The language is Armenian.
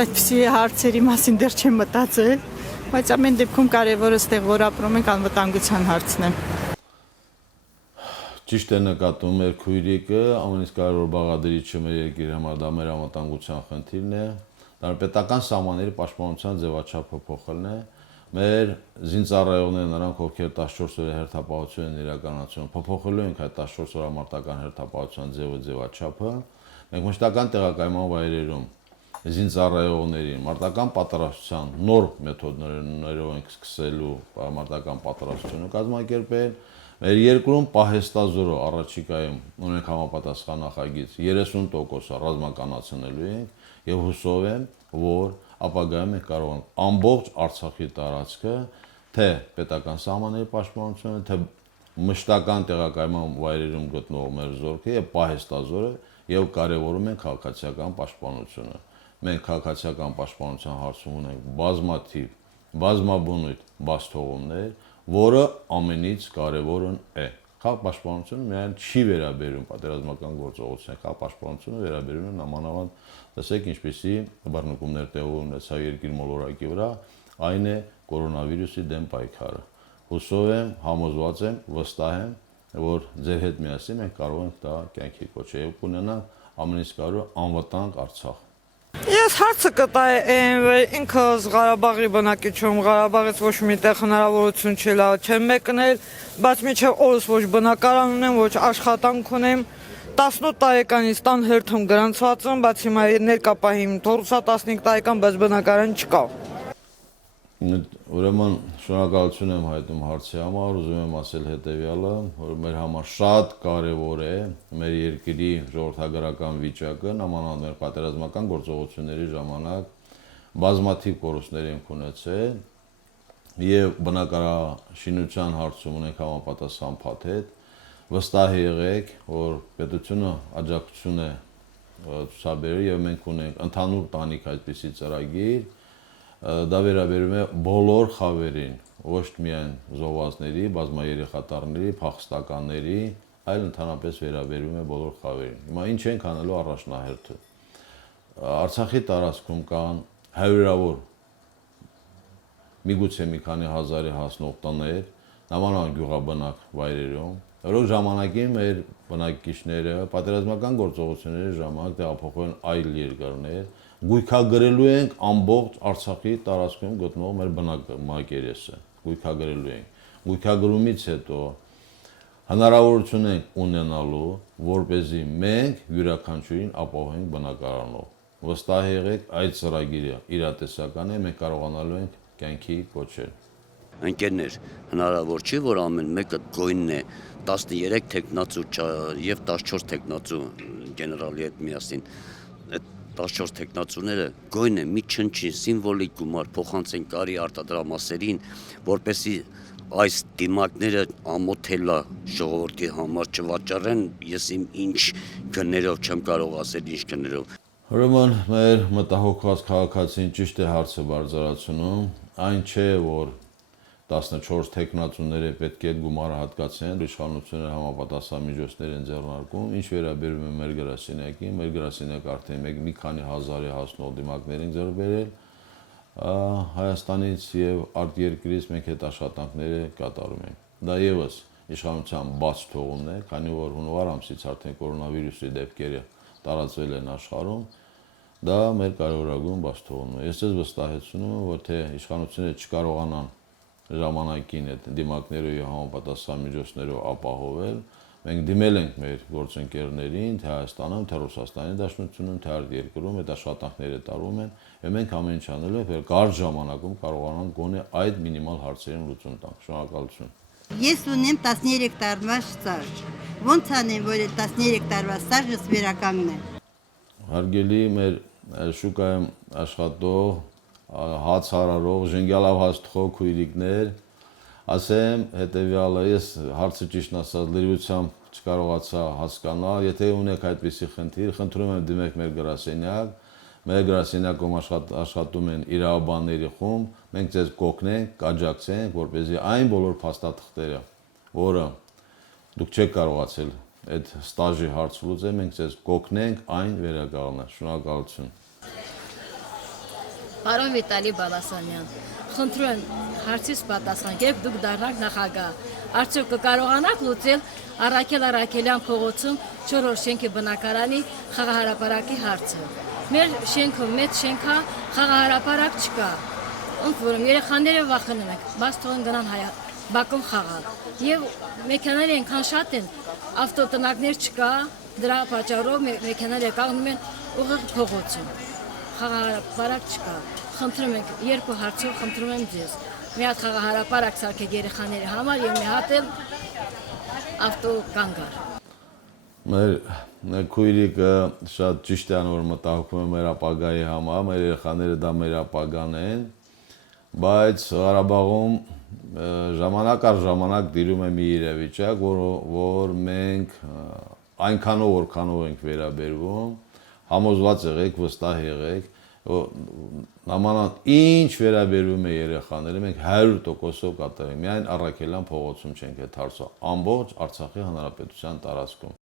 Այդպիսի հարցերի մասին դեռ չեմ մտածել, բայց ամեն դեպքում կարևորը ստեղ որ ապրում ենք անվտանգության հարցն է։ Ճիշտ է նկատում մեր քույրիկը, ամենից կարևոր բաղադրիչը մեր երկրի համար դա մեր անվտանգության խնդիրն է, դա պետական սահմանների պաշտպանության ձևաչափը փոխելն է, մեր զինծառայողները նրանք ովքեր 14 օրյա հերթապահություն են իրականացնում, փոփոխելու ենք այդ 14 օրյա մարտական հերթապահության ձևաչափը, մենք մշտական տեղակայման վայրերում զինծառայողներին մարտական պատրաստության նոր մեթոդներով ենք սկսելու մարտական պատրաստությունը կազմակերպել։ Մեր երկրում պահեստազորը առաջիկայում ունենք համապատասխան նախագիծ 30% ռազմականացնելու ենք եւ հուսով եմ, որ ապագայում մենք կարող ենք ամբողջ Արցախի տարածքը թե պետական սահմանների պաշտպանությունը, թե մշտական տեղակայման վայրերում գտնող մեր զորքը եւ պահեստազորը եւ կարեւորում են քաղաքացիական պաշտպանությունը։ Մենք քաղաքացիական պաշտպանության հարցում ունենք բազմաբնույթ բացթողումներ, որը ամենից կարևորն է։ Քաղաքապաշտպանությունը միայն չի վերաբերում պատերազմական գործողություններին, քաղաքապաշտպանությունը վերաբերում է նամանավանդ, տեսեք ինչպիսի բռնկումներ տեղի ունեցավ երկրի մոլորակի վրա, այն է կորոնավիրուսի դեմ պայքարը։ Հուսով եմ, համոզված եմ, վստահ եմ, որ ձեր հետ միասին մենք կարող ենք դա կյանքի կոչել եւ կունենանք ամենից կարևորը անվտանգ Արցախ։ Ես հարցը կտայի ինքս Ղարաբաղի բնակիչ եմ, Ղարաբաղից ոչ միտեղ հնարավորություն չեմ մեկնել, բայց մինչև օրս ոչ բնակարան ունեմ, ոչ աշխատանք ունեմ, 18 տարեկանից տան հերթում գրանցված եմ, բայց հիմա ներկա պահին թորուսա 15 տարեկան, բայց բնակարան չկա։ Ուրեմն շնորհակալություն եմ հայտնում հարցի համար, ուզում եմ ասել հետևյալը, որ մեր համար շատ կարևոր է մեր երկրի ժողովրդագրական վիճակը, նամանավանդ մեր պատերազմական գործողությունների ժամանակ բազմաթիվ կորուստներ ենք ունեցել եւ բնակարաշինության հարցում ունենք համապատասխան փաթեթ, վստահ եղեք, որ պետությունը աջակցություն է ցուցաբերել եւ մենք ունենք ընդհանուր տանիք այսպիսի ծրագիր, դա վերաբերում է բոլոր խավերին, ոչ միայն զոհվածների, բազմաերեխատարների, փախստականների, այլ ընդհանրապես վերաբերում է բոլոր խավերին։ Հիմա ինչ ենք անելու առաջնահերթը։ Արցախի տարածքում կան հարյուրավոր միգուցե մի քանի հազարի հասնող տներ, նամանավանդ գյուղաբնակ վայրերում, որոնք ժամանակին մեր բնակիչները պատերազմական գործողությունների ժամանակ տեղափոխվել են այլ երկրներ, գույքագրելու ենք ամբողջ Արցախի տարածքում գտնող մեր բնակերեսը, գույքագրելու ենք։ Գույքագրումից հետո հնարավորություն ենք ունենալու, որպեսզի մենք յուրաքանչյուրին ապահովենք բնակարանով։ Վստահ եղեք, այդ ծրագիրը իրատեսական է, մենք կարողանալու ենք կյանքի կոչել։ Ընկերներ, հնարավոր չի, որ ամեն մեկը գոյնն է 13 տեխնացու եւ 14 տեխնացու գեներալի հետ միասին։ Այդ 14 տեխնացուները գոյն է մի չնչի սիմվոլիկ գումար փոխանցեն կարի արտադրամասերին, որպեսի այս դիմակները ամոթելա ժողովրդի համար չվաճառեն, ես իմ ինչ գներով չեմ կարող ասել ինչ գներով։ Ուրեմն մեր մտահոգված քաղաքացին ճիշտ է հարցը բարձրացնում, այն չէ, որ 14 տեխնացուները պետք է գումարը հատկացնեն, իշխանությունները համապատասխան միջոցներ են ձեռնարկում, ինչ վերաբերում է մեր գրասենյակին, մեր գրասենյակը արդեն մի քանի հազարի հասնող դիմակներ են ձեռք բերել Հայաստանից եւ արտերկրից մենք այդ աշխատանքները կատարում ենք։ Դա եւս իշխանության բաց թողումն է, քանի որ հունվար ամսից արդեն կորոնավիրուսի դեպքերը տարածվել են աշխարհում, դա մեր կարևորագույն բաց թողումն է։ Ես վստահեցնում եմ, որ թե իշխանությունները չկարողանան ժամանակին այդ դիմակներով եւ համապատասխան միջոցներով ապահովել, մենք դիմել ենք մեր գործընկերներին, թե Հայաստանում, թե Ռուսաստանի Դաշնությունում, թե արտերկրում այդ աշխատանքները տարվում են, եւ մենք ամեն ինչ անելու ենք, որ կարճ ժամանակում կարողանանք գոնե այդ մինիմալ հարցերին լուծում տանք։ Շնորհակալություն։ Ես ունեմ 13 տարվա ստաժ։ Ոնց անեմ, որ այդ 13 տարվա ստաժս վերականգնեմ։ Հարգելի մեր շուկայում աշխատող հաց հարարող, ժենգյալավ հաստխող քույրիկներ, ասեմ հետևյալը, ես հարցը ճիշտ ասած լրիվությամբ չկարողացա հասկանալ, եթե ունեք այդպիսի խնդիր, խնդրում եմ դիմեք մեր գրասենյակ, մեր գրասենյակում աշխատում են իրավաբանների խումբ, մենք ձեզ կօգնենք, կաջակցենք, որպեսզի այն բոլոր փաստաթղթերը, որը դուք չեք կարողացել այդ ստաժի հարց լուծել, մենք ձեզ կօգնենք այն վերականգնել։ Շնորհակալություն։ Պարոն Վիտալի Բալասանյան, խնդրում եմ հարցից պատասխանեք, դուք դառնաք նախագահ։ Արդյոք կկարողանաք լուծել Առաքել Առաքելյան փողոցում 4-րդ շենքի բնակարանի խաղահարապարակի հարցը։ Մեր շենքը մեծ շենք է, խաղահարապարակ չկա։ Ընդ որում երեխաները վախենում են, բայց թողեն գնան Բաքում խաղալ։ Եվ մեքենաները այնքան շատ են, ավտոտնակներ չկա, դրա պատճառով մեքենաները կանգնում են ուղիղ փողոցում։ Խաղահարապարակ չկա։ Խնդրում ենք երկու հարցով խնդրում եմ ձեզ։ Մի հատ խաղահարապարակ սարքեք երեխաների համար եւ մի հատ էլ ավտոկանգար։ Մեր քույրիկը շատ ճիշտ է անում, որ մտահոգվում է մեր ապագայի համար, մեր երեխաները դա մեր ապագան են, բայց Ղարաբաղում ժամանակ առ ժամանակ դիրում է մի իրավիճակ, որ մենք այնքանով որքանով ենք վերաբերվում, համոզված եղեք, վստահ եղեք, նմանատ ինչ վերաբերվում է երեխաները, մենք 100%-ով կատարենք, միայն Առաքելյան փողոցում չենք այդ հարցը, ամբողջ Արցախի հանրապետության տարածքում։